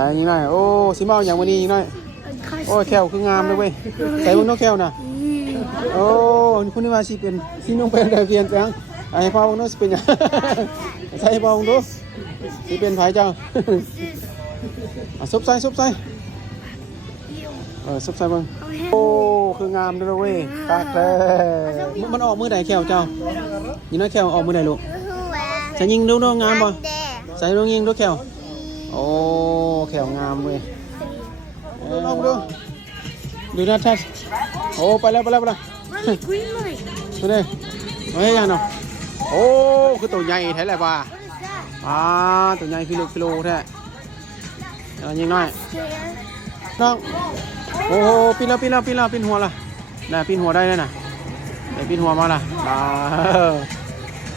ส่นี่หน่อยโอ้สิเมาอย่างวันนี้หน่อยโอ้แขวคืองามเลยเว้ยใส่บนนกแขวน่ะโอ้คุณนี่ว่าสิเป็นสินุ่งเป็นเปลี่ยนแปลงไอ้พ่อน้องสิเป็นยังใส่พ่อดูสิเป็นไผเจ้าซุบใส่ซุบใส่ซุบใส่บ้างโอ้คืองามด้วยเว้ยตากแต่มันออกมือไหนแขวเจ้านี่น้อยแขวออกมือไหนลูกใส่ยิงดูดูงามป่ะใส่ดูยิงดูแขวโอ้แขวงามเว้ยลองดูดูนะทัชโอ้ไปแล้วไปแล้วไปแล้วไปเลยเฮ้ยยังเนาะโอ้คือตัวใหญ่แท้เลยป่ะตัวใหญ่กิโลแท้ยิงหน่อยน้องโอ้ปีนแล้วปีนหัวละน่ะปีนหัวได้เลยน่ะแต่ปีนหัวมาละ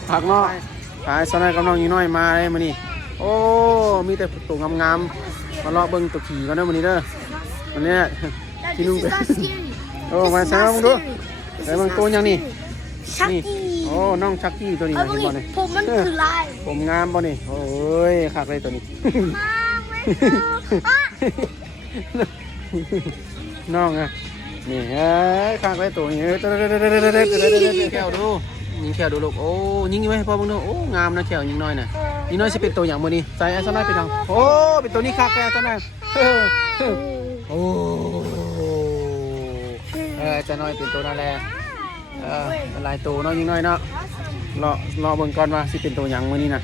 ผักเนาะขายสนายกำลังยิงน้อยมาเลยมานี่โอ้มีแต่ตัวงามๆมาเลาะเบิ้งตัวขี่กันเด้อมันนี้เด้อมันเนี้ยที่นุ่งเป็นโอ้มาใส่มาดูใส่บางตัวยังนี่นี่โอ้น้องชักกี้ตัวนี้มาเห็นบ่เนี่ยผมมันคือลายผมงามบ่นี่โอ้ยคักเลยตัวนี้น้องอ่ะนี่คักเลยตัวนี้แก้วดูยิงแก้วดูลูกโอ้ยิงไว้ให้พ่อมึงดูโอ้งามนะแก้วยิงน้อยน่ะยิงน้อยสิเป็นตัวอย่างมื้อนี้ใส่ไอ้ซะหน่อยไปทางโอ้เป็นตัวนี้คักแท้ซะหน่อยโอ้จะน้อยเป็นตัวนั่นแหละหลายตัวน้อยยิ่งน้อยเนาะรอเบิ่งก่อนว่าสิเป็นตัวหยังมื้อนี้น่ะ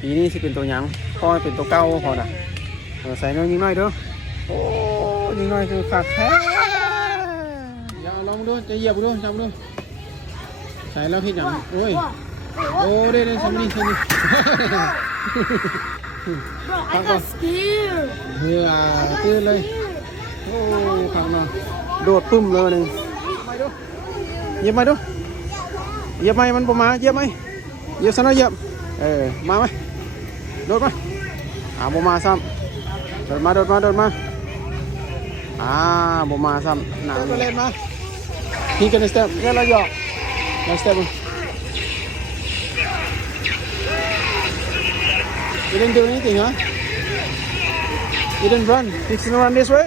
ปีนี้สิเป็นตัวหยังพอเป็นตัวเก่าพอน่ะใส่น้อยยิ่งน้อยเด้อโอ้ยิ่งน้อยคือคักแท้อย่าลองดูจะเหยียบดูจำดูใส่แล้วเฮ็ดหยังโอ้ยโอ้ได้ทำนี่I got scared ตื่นเลยโอ้คักเนาะโดดปุ้มเลยนึงเหยียบไหมดูเหยียบไหมมันประมาเหยียบไหมเหยียบซะหน่อยเหยียบมาไหมโดดมาบ่มาซ้ำโดดมาบ่มาซ้ำหนังเล่นมาพี่กันสเต็ปเล่นแล้วหยอกแล้วสเต็ปYou didn't do anything, huh? You didn't run. You didn't run this way?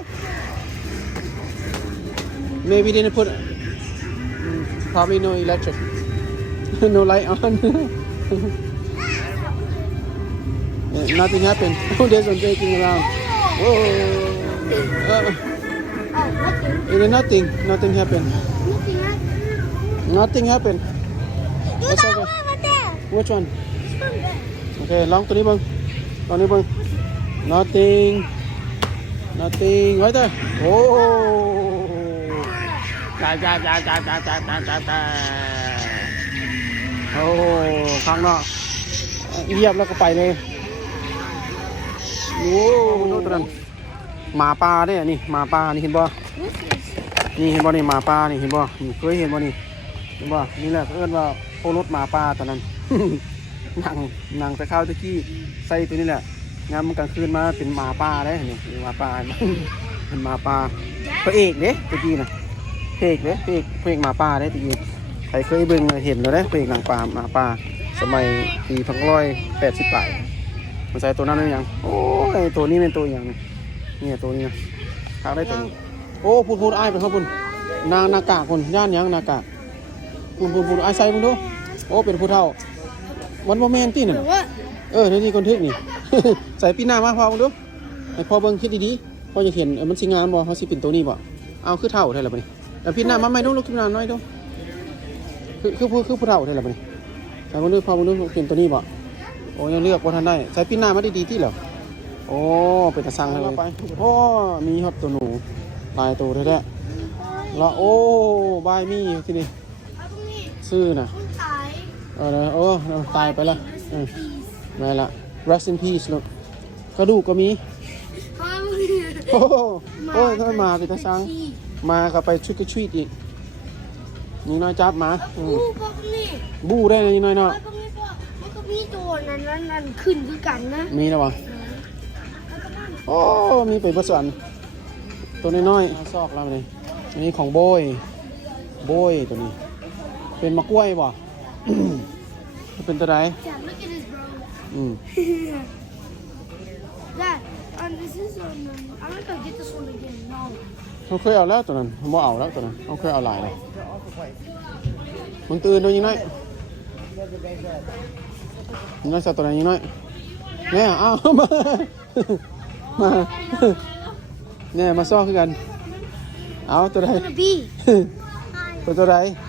Maybe didn't put probably no electric. No light on. Nothing happened. Oh, there's one breaking around. Whoa. Nothing happened. Nothing happened. What's over? Which one? Okay, long to đi bưng. Còn đi bưng. Nothing. Right there. Oh. Cha. Oh, ข้างนอกเหยียบแล้วก็ไปเลยโอ้ตัวนั้นหมาป่าเนี่ยนี่หมาป่านี่เห็นบ่นี่เห็นบ่นี่หมาป่านี่เห็นบ่นี่เคยเห็นบ่นี่เห็นบ่นี่แหละเอิ้นว่าโอรสหมาป่าตัวนั้น นั่งตะข้าวตะกี้ใส่ตัวนี้แหละงามกลางคืนมาเป็นหมาป่าได้นี่หมาป่าเป็นหมาป่าพระเอกเด้ตะกี้น่ะพระเอกเด้พระเอกหมาป่าได้ตะกี้ใครเคยเบิ่งเห็นแล้วเด้พระเอกหนังป่าหมาป่าสมัยปี1980ปลายมันใส่ตัวนั้นได้ยังโอ้ยตัวนี้เป็นตัวอย่างนี่ตัวนี้ทางได้ตัวนี้โอ้พูดอ้ายไปครับคุณนากากคุณย่านยังนากากพูดอ้ายใส่มึงดูโอ้เป็นผู้เฒ่าวันโมเมนต์ที่นี่นี่คนทึกนี่ ใส่ปีหน้ามาพอมึงดูให้พอเบิ่งคิดดีๆพอจะเห็นมันสิงามบ่เขาสิเป็นตัวนี้บ่เอาคือเฒ่าได้แล้วบัดนี้แต่ปีหน้ามาไม่ดูลูกปีหน้าน้อยดูคือผู้เฒ่าได้แล้วบัดนี้ใส่มึงดูพอมึงดูเป็นตัวนี้บ่โอ้ยังเลือกบ่ทันได้ใส่ปีหน้ามาดีๆที่เหรอโอ้เป็นตะสั่งเลยโอ้มีฮอตตัวหนูลายตัวแท้ๆแล้วโอ้บายมีที่นี่ซื้อน่ะตายไปแล้วไม่ละ rest in peace ลูกกระดูกก็มีโอ้ยถ้ามาเป็นตาซังมาก็ไปชุดกระชุยอีกนี่น้อยจับมาบู้ได้เลยนี่น้อยเนาะมันก็มีตัวนั้นขึ้นคือกันนะมีนะวะโอ้มีไปผสมตัวน้อยๆซอกเราเลยนี่ของโบยตัวนี้เป็นมะกล้วยบ่เป็นตัวไหนDad, this is I want to get this one again. No. เขาเคยเอาแล้วตัวนั้นบ่เอาแล้วตัวนั้นเขาเคยเอาหลายเลยมันตื่นด้วยยิงน้อยยิงน้อยสัตว์ตัวไหนยิงน้อยเนี่ยเอามามาเนี่ยมาซ้อคือกันเอาตัวใด I'm gonna be. ตัวใด Hi.